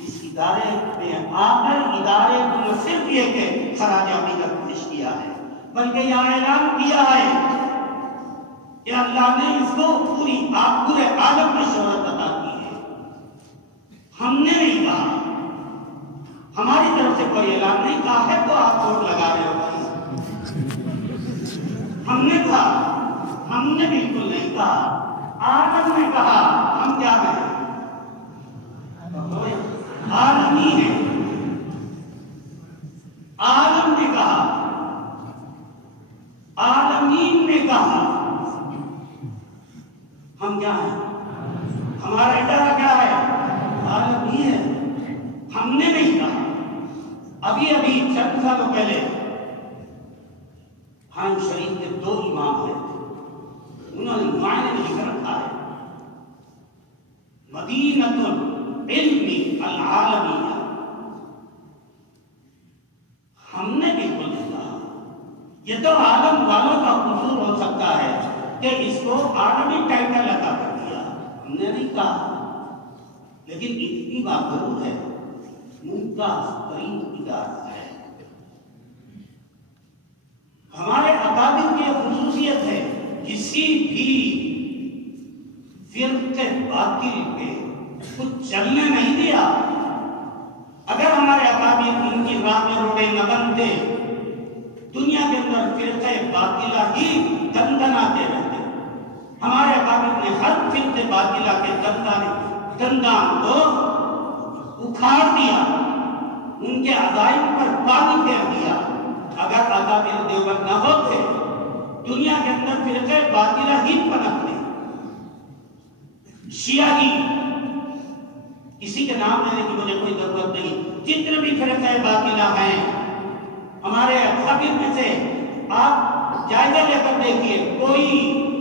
اس ادارے میں آ کر ادارے کو نہ صرف یہ کہ خراج عقیدت پیش کیا ہے بلکہ یہ اعلان کیا ہے کہ اللہ نے اس کو پورے عالم میں شہرت عطا کی ہے. ہم نے نہیں کہا, ہماری طرف سے کوئی اعلان نہیں کہا ہے تو آپ ووٹ لگا رہے ہو. ہم نے کہا, ہم نے بالکل نہیں کہا, عالم نے کہا. ہم کیا ہیں؟ عالمی ہیں. عالم نے کہا, عالمین نے کہا. ہم کیا ہیں؟ ہمارا ادارہ کیا ہے؟ عالمی ہے. ہم نے نہیں کہا. ابھی چند سالوں پہلے حرم شریف کے 2 امام ہیں, انہوں نے معائنے میں لکھ رکھا ہے مدینۃ العلم العالمیہ. ہم نے بالکل نہیں کہا. یہ تو عالم والوں کا قصور ہو سکتا ہے کہ اس کو عالمی ٹائٹل عطا کر دیا. ہم نے نہیں کہا. لیکن اتنی بات ضرور ہے, ممتاز ترین ادارہ ہے. ہمارے اکابر کی خصوصیت ہے کسی بھی فرقے باطل پہ کچھ چلنے نہیں دیا. اگر ہمارے اکابر ان کی راہ میں روڑے نہ بنتے, دنیا کے اندر فرقے باطلہ ہی دندناتے رہتے. ہمارے اکابر نے ہر فرقے باطلہ کے دندان کو اکھاڑ دیا, ان کے عزائم پر پانی پھیر دیا. اگر اکابر دیوبند نہ ہوتے, دنیا کے اندر فرقے باطلہ ہی پنپتے. شیعہ کسی کے نام لینے کی مجھے کوئی ضرورت نہیں. جتنے بھی فرقے باطلہ ہیں ہمارے اکابر میں سے, آپ جائزہ لے کر دیکھیے, کوئی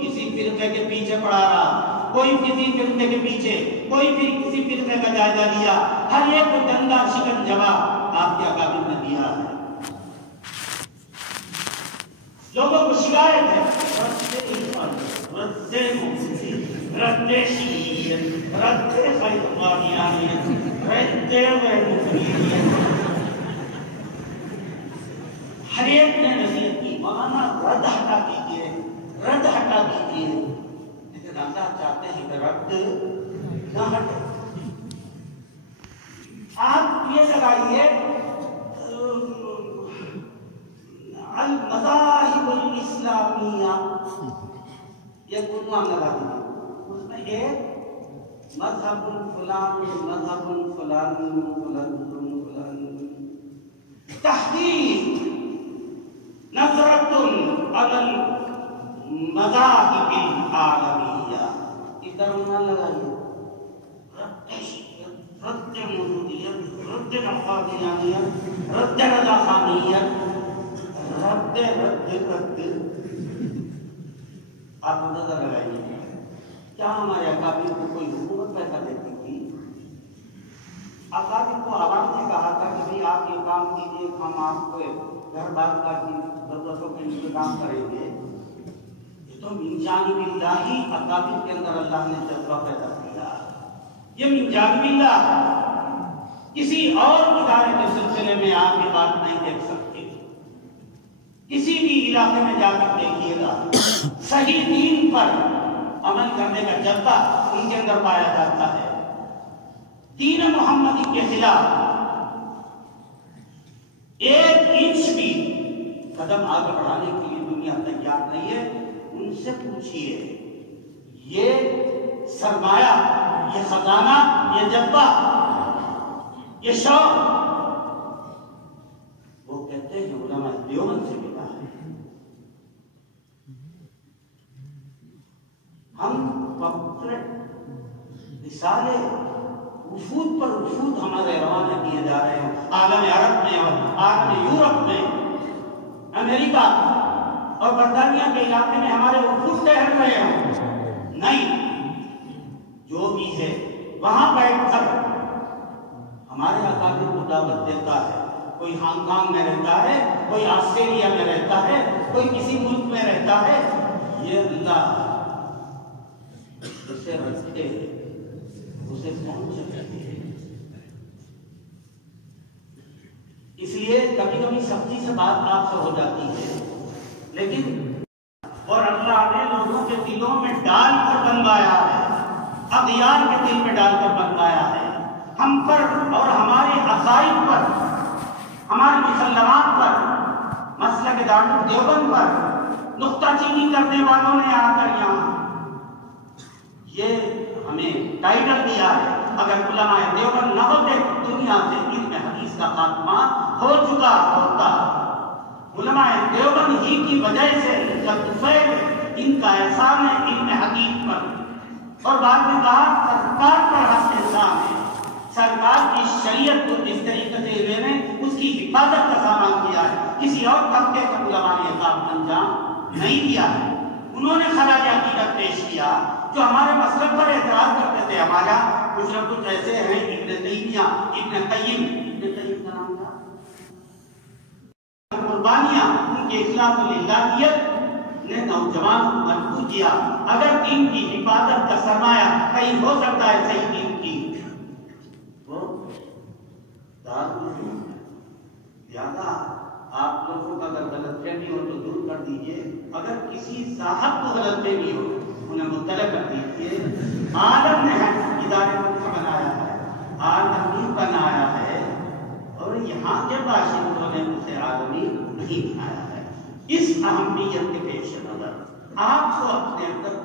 کسی فرقے کے پیچھے پڑا رہا, کوئی کسی فرقے کے پیچھے, کوئی پھر کسی فرقے کا جائزہ لیا. ہر ایک کو دندہ شکن جواب آپ کے اکابر نے دیا ہے. لوگوں کو شکایت ہے رد شیعیت, رد خیرخانیانیت, رد وحدانیت. ہر ایک نے نصیحت کی, مولانا رد ہٹا کیجیے, رد ہٹا کیجیے. لیکن اللہ چاہتے ہیں کہ رد نہ ہٹے. آپ یہ لگائیے المذاہب الاسلامیہ, یہ عنوان لگا دیجیے. اس میں ایک مذہب فلان مذہب فلان فلان فلان تحقیق نظرۃ علی المذاہب العالمیہ, اس طرح عنوان لگائیے. رد موجودیت, رد نقادیانیت, رد رضاخانیت, رد. آپ اندازہ لگائیے, کیا ہمارے اکابر کو کوئی حکومت پیسہ دیتی تھی؟ اکابر کو عوام نے کہا تھا کہ بھئی آپ یہ کام کیجیے, ہم آپ کو گھر بار کا ضرورتوں کے انتظام کریں گے. یہ تو من جانب اللہ اکابر کے اندر اللہ نے جذبہ پیدا کیا. یہ من جانب اللہ, کسی اور ادارے کے سلسلے میں آپ یہ بات نہیں دیکھ سکتے. کسی بھی علاقے میں جا کر دیکھیے گا, صحیح دین پر عمل کرنے کا جذبہ ان کے اندر پایا جاتا ہے. دین محمدی کے خلاف 1 انچ بھی قدم آگے بڑھانے کے لیے دنیا تیار نہیں ہے. ان سے پوچھیے, یہ سرمایہ, یہ خزانہ, یہ جذبہ, یہ شوق, وہ کہتے ہیں علماء دیوبند سے ملا ہے. ہم پمفلٹ رسالے وفود پر وفود ہمارے روانہ کیے جا رہے ہیں عالم عرب میں اور عالم یورپ میں, امریکہ اور برطانیہ کے علاقے میں ہمارے وفود ٹہل رہے ہیں. نہیں, جو بھی ہے وہاں بیٹھ کر ہمارے اکابر کو دعوت دیتا ہے. کوئی ہانگ کانگ میں رہتا ہے, کوئی آسٹریلیا میں رہتا ہے, کوئی کسی ملک میں رہتا ہے. یہ اللہ اسے رکھتے ہیں, اسے پہنچ سکتے ہیں. سے بات آپ سے ہو جاتی ہے، لیکن اور اللہ نے لوگوں کے دلوں میں ڈال کر بنوایا ہے، اغیار کے دل میں ڈال کر بنوایا ہے، ہم پر اور ہمارے عقائد پر، ہمارے مسلمات پر، مسلک دارالعلوم دیوبند پر نقطہ چینی کرنے والوں نے آ کر یہاں یہ ہمیں ٹائٹل دیا ہے، اگر علماء دیوبند نہ ہوتے دنیا سے علم حدیث کا خاتمہ ہو چکا ہوتا۔ علماء دیوبند ہی کی وجہ سے ان کا طفیل، ان کا احسان ہے علم حدیث پر، اور بعد میں کہا سرکار پر حق احسان ہے، سرکار کی شریعت کو جس طریقے سے انہوں نے اس کی حفاظت کا سامان کیا ہے، کسی اور طبقے کا علماء نے کام انجام نہیں دیا ہے۔ انہوں نے خراج عقیدت پیش کیا، جو ہمارے مسلک پر اعتراض کرتے تھے۔ ہمارا کچھ نہ کچھ ایسے ہیں، ابن تیمیہ، ابن قیم کا نام تھا، قربانیاں، ان کے اخلاص الہیت نے نوجوان کو مجبور کیا، اگر دین کی حفاظت کا سرمایہ کہیں ہو سکتا ہے صحیح دین کی، وہ دارالعلوم ہے۔ لہٰذا آپ لوگوں کا اگر غلط فہمی ہو تو دور کر دیجئے، اگر کسی صاحب کو غلط فہمی ہو انہیں مطلع کر دیجئے۔ عالم نے ادارے کو بنایا ہے، عالمی بنایا ہے، اور یہاں کے باشندوں نے اسے عالمی نہیں بنایا ہے۔ اس اہمیت کے پیش نظر آپ کو اپنے اندر